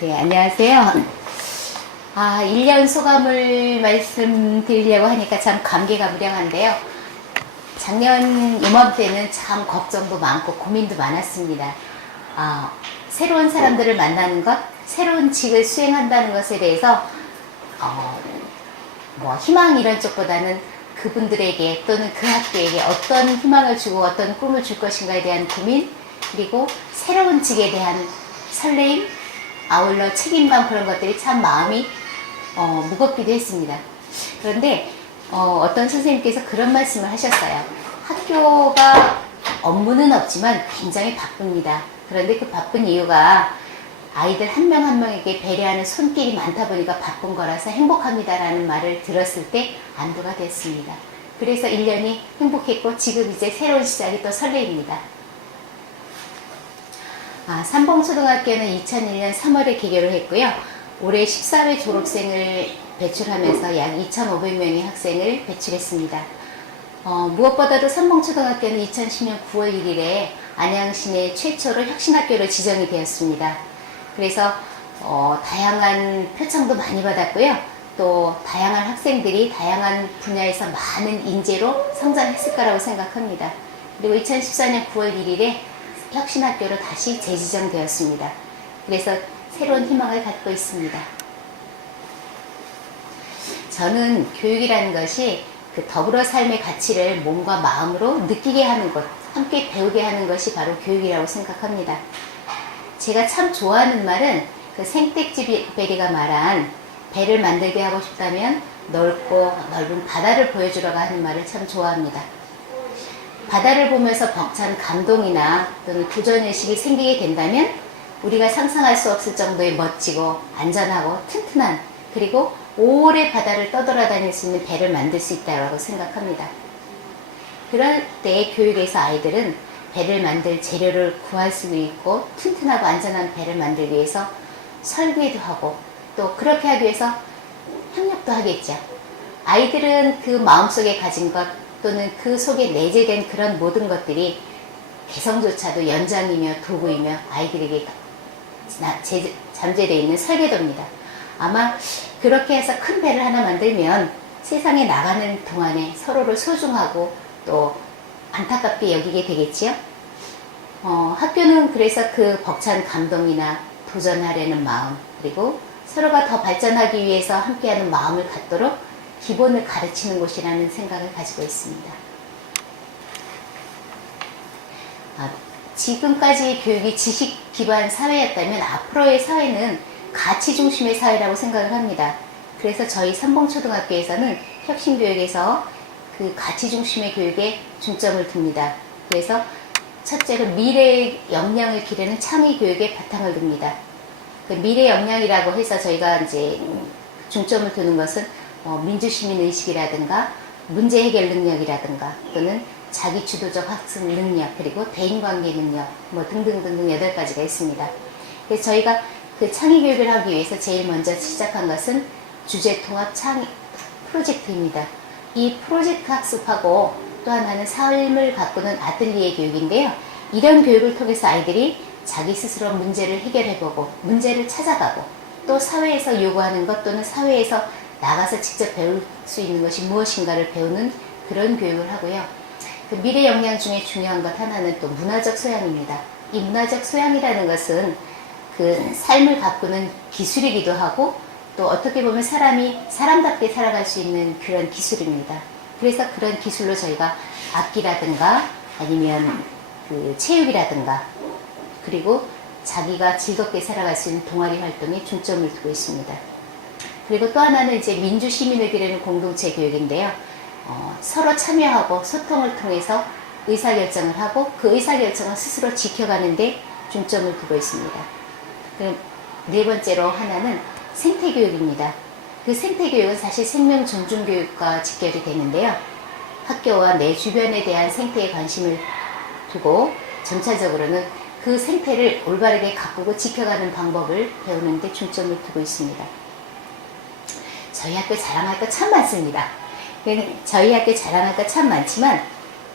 네, 안녕하세요. 1년 소감을 말씀드리려고 하니까 참 감개가 무량한데요. 작년 이맘때는 참 걱정도 많고 고민도 많았습니다. 새로운 사람들을 만나는 것, 새로운 직을 수행한다는 것에 대해서 희망 이런 쪽보다는 그분들에게 또는 그 학교에게 어떤 희망을 주고 어떤 꿈을 줄 것인가에 대한 고민, 그리고 새로운 직에 대한 설레임, 아울러 책임감, 그런 것들이 참 마음이 무겁기도 했습니다. 그런데 어떤 선생님께서 그런 말씀을 하셨어요. 학교가 업무는 없지만 굉장히 바쁩니다. 그런데 그 바쁜 이유가 아이들 한 명 한 명에게 배려하는 손길이 많다 보니까 바쁜 거라서 행복합니다라는 말을 들었을 때 안도가 됐습니다. 그래서 1년이 행복했고 지금 이제 새로운 시작이 또 설레입니다. 삼봉초등학교는 2001년 3월에 개교를 했고요. 올해 14회 졸업생을 배출하면서 약 2,500명의 학생을 배출했습니다. 무엇보다도 삼봉초등학교는 2010년 9월 1일에 안양시내 최초로 혁신학교로 지정이 되었습니다. 그래서 다양한 표창도 많이 받았고요. 또 다양한 학생들이 다양한 분야에서 많은 인재로 성장했을 거라고 생각합니다. 그리고 2014년 9월 1일에 혁신학교로 다시 재지정되었습니다. 그래서 새로운 희망을 갖고 있습니다. 저는 교육이라는 것이 그 더불어 삶의 가치를 몸과 마음으로 느끼게 하는 것, 함께 배우게 하는 것이 바로 교육이라고 생각합니다. 제가 참 좋아하는 말은 그 생택지베리가 말한 배를 만들게 하고 싶다면 넓고 넓은 바다를 보여주라고 하는 말을 참 좋아합니다. 바다를 보면서 벅찬 감동이나 또는 도전의식이 생기게 된다면 우리가 상상할 수 없을 정도의 멋지고 안전하고 튼튼한, 그리고 오래 바다를 떠돌아다닐 수 있는 배를 만들 수 있다고 생각합니다. 그럴 때 교육에서 아이들은 배를 만들 재료를 구할 수도 있고 튼튼하고 안전한 배를 만들기 위해서 설계도 하고 또 그렇게 하기 위해서 협력도 하겠죠. 아이들은 그 마음속에 가진 것 또는 그 속에 내재된 그런 모든 것들이 개성조차도 연장이며 도구이며 아이들에게 잠재되어 있는 설계도입니다. 아마 그렇게 해서 큰 배를 하나 만들면 세상에 나가는 동안에 서로를 소중하고 또 안타깝게 여기게 되겠지요. 학교는 그래서 그 벅찬 감동이나 도전하려는 마음, 그리고 서로가 더 발전하기 위해서 함께하는 마음을 갖도록 기본을 가르치는 곳이라는 생각을 가지고 있습니다. 지금까지 교육이 지식 기반 사회였다면 앞으로의 사회는 가치 중심의 사회라고 생각을 합니다. 그래서 저희 삼봉초등학교에서는 혁신교육에서 그 가치 중심의 교육에 중점을 둡니다. 그래서 첫째로 미래의 역량을 기르는 창의 교육에 바탕을 둡니다. 그 미래 역량이라고 해서 저희가 이제 중점을 두는 것은 민주시민 의식이라든가 문제 해결 능력이라든가 또는 자기 주도적 학습 능력, 그리고 대인관계 능력 등등등등 8가지가 있습니다. 그래서 저희가 그 창의 교육을 하기 위해서 제일 먼저 시작한 것은 주제 통합 창의 프로젝트입니다. 이 프로젝트 학습하고 또 하나는 삶을 바꾸는 아틀리에 교육인데요. 이런 교육을 통해서 아이들이 자기 스스로 문제를 해결해보고 문제를 찾아가고 또 사회에서 요구하는 것 또는 사회에서 나가서 직접 배울 수 있는 것이 무엇인가를 배우는 그런 교육을 하고요. 그 미래 역량 중에 중요한 것 하나는 또 문화적 소양입니다. 이 문화적 소양이라는 것은 그 삶을 바꾸는 기술이기도 하고 또 어떻게 보면 사람이 사람답게 살아갈 수 있는 그런 기술입니다. 그래서 그런 기술로 저희가 악기라든가 아니면 그 체육이라든가 그리고 자기가 즐겁게 살아갈 수 있는 동아리 활동에 중점을 두고 있습니다. 그리고 또 하나는 이제 민주 시민을 기르는 공동체 교육인데요. 서로 참여하고 소통을 통해서 의사결정을 하고 그 의사결정을 스스로 지켜가는데 중점을 두고 있습니다. 그럼 네 번째로 하나는 생태교육입니다. 그 생태교육은 사실 생명 존중 교육과 직결이 되는데요. 학교와 내 주변에 대한 생태에 관심을 두고 점차적으로는 그 생태를 올바르게 가꾸고 지켜가는 방법을 배우는 데 중점을 두고 있습니다. 저희 학교 자랑할 거 참 많습니다. 저희 학교 자랑할 거 참 많지만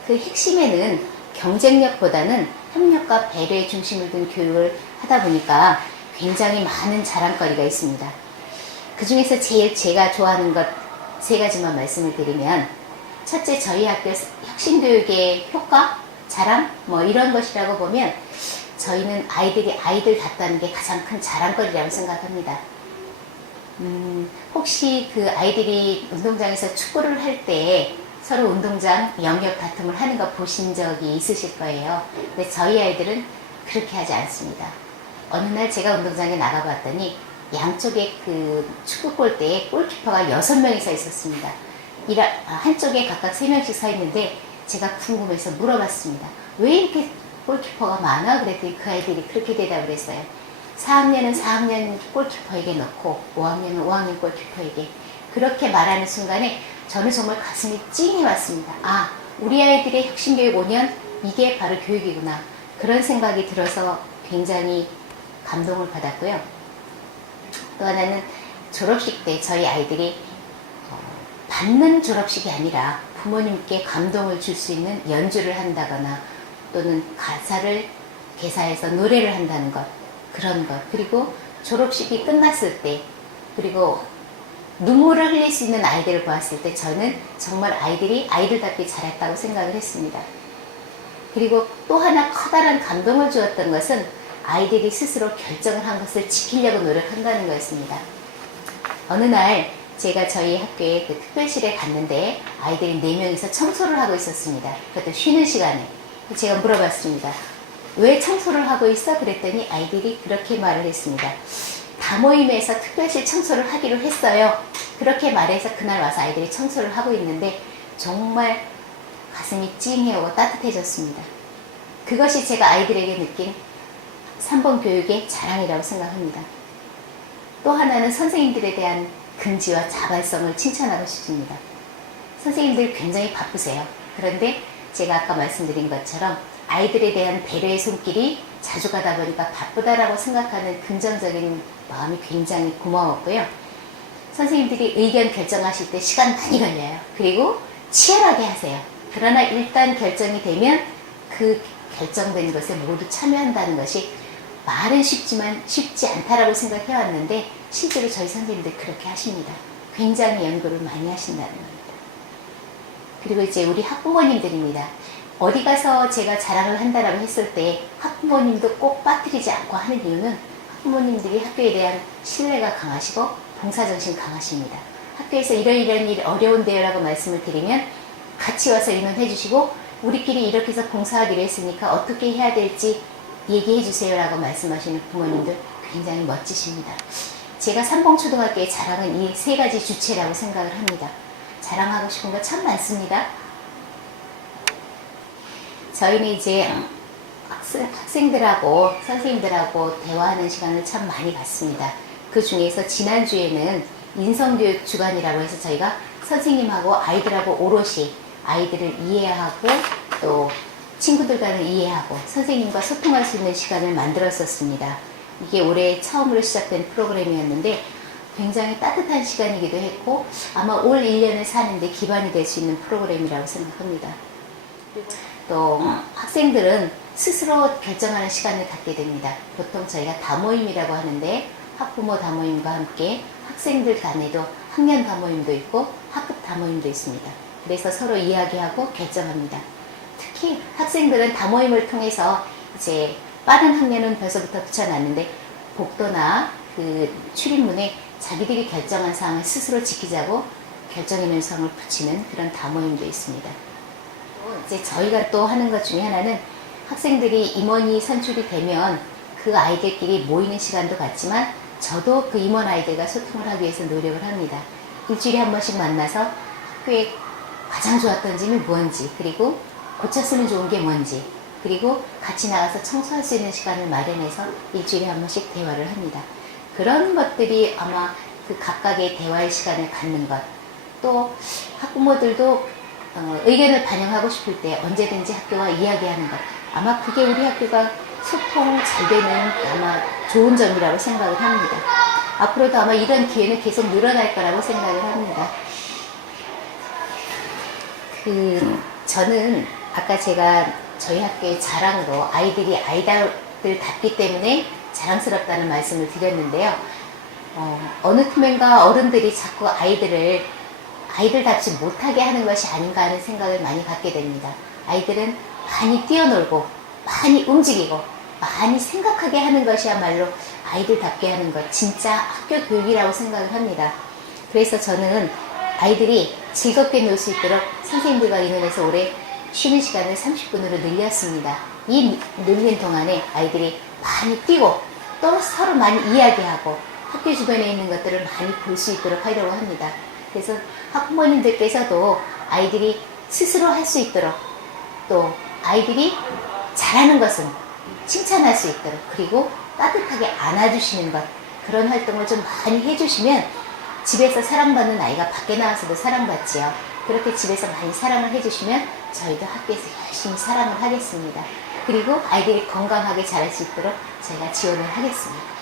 그 핵심에는 경쟁력보다는 협력과 배려에 중심을 둔 교육을 하다 보니까 굉장히 많은 자랑거리가 있습니다. 그 중에서 제일 제가 좋아하는 것 3가지만 말씀을 드리면, 첫째, 저희 학교 혁신교육의 효과, 자랑, 뭐 이런 것이라고 보면 저희는 아이들이 아이들답다는 게 가장 큰 자랑거리라고 생각합니다. 혹시 그 아이들이 운동장에서 축구를 할 때 서로 운동장 영역 다툼을 하는 거 보신 적이 있으실 거예요. 근데 저희 아이들은 그렇게 하지 않습니다. 어느 날 제가 운동장에 나가봤더니 양쪽에 그 축구 골대에 골키퍼가 6명이 서 있었습니다. 한쪽에 각각 3명씩 서 있는데 제가 궁금해서 물어봤습니다. 왜 이렇게 골키퍼가 많아? 그랬더니 그 아이들이 그렇게 대답을 했어요. 4학년은 4학년 골키퍼에게 넣고 5학년은 5학년 골키퍼에게. 그렇게 말하는 순간에 저는 정말 가슴이 찡해 왔습니다. 아, 우리 아이들의 혁신교육 5년, 이게 바로 교육이구나. 그런 생각이 들어서 굉장히 감동을 받았고요. 또 하나는 졸업식 때 저희 아이들이 받는 졸업식이 아니라 부모님께 감동을 줄 수 있는 연주를 한다거나 또는 가사를 개사해서 노래를 한다는 것, 그런 것, 그리고 졸업식이 끝났을 때, 그리고 눈물을 흘릴 수 있는 아이들을 보았을 때 저는 정말 아이들이 아이들답게 잘했다고 생각을 했습니다. 그리고 또 하나 커다란 감동을 주었던 것은 아이들이 스스로 결정을 한 것을 지키려고 노력한다는 거였습니다. 어느 날 제가 저희 학교에 그 특별실에 갔는데 아이들이 4명이서 청소를 하고 있었습니다. 그것도 쉬는 시간에. 제가 물어봤습니다. 왜 청소를 하고 있어? 그랬더니 아이들이 그렇게 말을 했습니다. 다모임에서 특별실 청소를 하기로 했어요. 그렇게 말해서 그날 와서 아이들이 청소를 하고 있는데 정말 가슴이 찡해오고 따뜻해졌습니다. 그것이 제가 아이들에게 느낀 3번 교육의 자랑이라고 생각합니다. 또 하나는 선생님들에 대한 긍지와 자발성을 칭찬하고 싶습니다. 선생님들 굉장히 바쁘세요. 그런데 제가 아까 말씀드린 것처럼 아이들에 대한 배려의 손길이 자주 가다 보니까 바쁘다라고 생각하는 긍정적인 마음이 굉장히 고마웠고요. 선생님들이 의견 결정하실 때 시간 많이 걸려요. 그리고 치열하게 하세요. 그러나 일단 결정이 되면 그 결정된 것에 모두 참여한다는 것이 말은 쉽지만 쉽지 않다라고 생각해왔는데 실제로 저희 선생님들 그렇게 하십니다. 굉장히 연구를 많이 하신다는 겁니다. 그리고 이제 우리 학부모님들입니다. 어디 가서 제가 자랑을 한다라고 했을 때 학부모님도 꼭 빠뜨리지 않고 하는 이유는 학부모님들이 학교에 대한 신뢰가 강하시고 봉사정신 강하십니다. 학교에서 이런 일 어려운데요 라고 말씀을 드리면 같이 와서 의논해 주시고 우리끼리 이렇게 해서 봉사하기로 했으니까 어떻게 해야 될지 얘기해 주세요 라고 말씀하시는 부모님들 굉장히 멋지십니다. 제가 삼봉초등학교의 자랑은 이 3가지 주체라고 생각을 합니다. 자랑하고 싶은 거 참 많습니다. 저희는 이제 학생들하고 선생님들하고 대화하는 시간을 참 많이 갖습니다. 그 중에서 지난주에는 인성교육 주간이라고 해서 저희가 선생님하고 아이들하고 오롯이 아이들을 이해하고 또 친구들과는 이해하고 선생님과 소통할 수 있는 시간을 만들었었습니다. 이게 올해 처음으로 시작된 프로그램이었는데 굉장히 따뜻한 시간이기도 했고 아마 올 1년을 사는데 기반이 될 수 있는 프로그램이라고 생각합니다. 또 학생들은 스스로 결정하는 시간을 갖게 됩니다. 보통 저희가 다모임이라고 하는데 학부모 다모임과 함께 학생들 간에도 학년 다모임도 있고 학급 다모임도 있습니다. 그래서 서로 이야기하고 결정합니다. 특히 학생들은 다모임을 통해서 이제 빠른 학년은 벌써부터 붙여놨는데 복도나 그 출입문에 자기들이 결정한 사항을 스스로 지키자고 결정의 명성을 붙이는 그런 다모임도 있습니다. 이제 저희가 또 하는 것 중에 하나는 학생들이 임원이 선출이 되면 그 아이들끼리 모이는 시간도 갖지만 저도 그 임원 아이들과 소통을 하기 위해서 노력을 합니다. 일주일에 한 번씩 만나서 학교에 가장 좋았던 점이 뭔지, 그리고 고쳤으면 좋은 게 뭔지, 그리고 같이 나가서 청소할 수 있는 시간을 마련해서 일주일에 한 번씩 대화를 합니다. 그런 것들이 아마 그 각각의 대화의 시간을 갖는 것, 또 학부모들도 의견을 반영하고 싶을 때 언제든지 학교와 이야기하는 것, 아마 그게 우리 학교가 소통 잘 되는 아마 좋은 점이라고 생각을 합니다. 앞으로도 아마 이런 기회는 계속 늘어날 거라고 생각을 합니다. 저는 아까 제가 저희 학교의 자랑으로 아이들이 아이들답기 때문에 자랑스럽다는 말씀을 드렸는데요. 어느 팀원과 어른들이 자꾸 아이들답지 못하게 하는 것이 아닌가 하는 생각을 많이 갖게 됩니다. 아이들은 많이 뛰어놀고 많이 움직이고 많이 생각하게 하는 것이야말로 아이들답게 하는 것, 진짜 학교 교육이라고 생각을 합니다. 그래서 저는 아이들이 즐겁게 놀 수 있도록 선생님들과 의논해서 올해 쉬는 시간을 30분으로 늘렸습니다. 이 늘린 동안에 아이들이 많이 뛰고 또 서로 많이 이야기하고 학교 주변에 있는 것들을 많이 볼 수 있도록 하려고 합니다. 그래서 학부모님들께서도 아이들이 스스로 할 수 있도록, 또 아이들이 잘하는 것은 칭찬할 수 있도록, 그리고 따뜻하게 안아주시는 것, 그런 활동을 좀 많이 해주시면 집에서 사랑받는 아이가 밖에 나와서도 사랑받지요. 그렇게 집에서 많이 사랑을 해주시면 저희도 학교에서 열심히 사랑을 하겠습니다. 그리고 아이들이 건강하게 자랄 수 있도록 저희가 지원을 하겠습니다.